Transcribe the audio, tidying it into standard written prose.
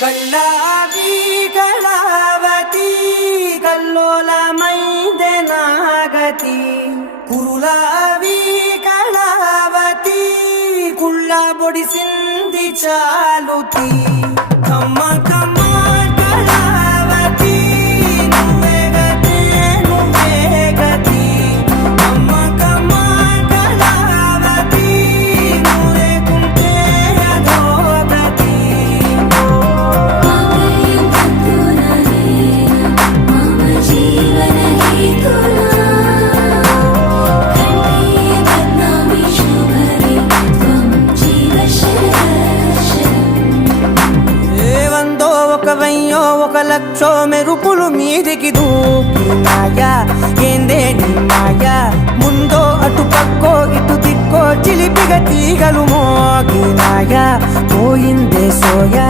ಕಳ್ಳಾವಿ ಕಳಾವತಿ ಕಲ್ಲೋಲಮೈದೆ ನಾಗತಿ ಕುರುಲಾವಿ ಕಳಾವತಿ ಕುಳ್ಳ ಬೊಡಿಸಿಂದಿ ಚಾಲುತಿ ಕಮ್ಮ ಕಮ್ಮ ಕಳಾವತಿ నువ్వే గతి నువ్వే గతి కమ్మ కమ్మ కళావతి నువ్వు లేకుంటే అధోగతి ఏవందో ఒక వెయ్యో ఒక లక్షో మెరుపులు మీదికి దూకినాయా ఏందే నీ మాయా ముందో అటు పక్కో ఇటు దిక్కో చిలిపిగ తీగలు మోగినాయా పోయిందే సోయా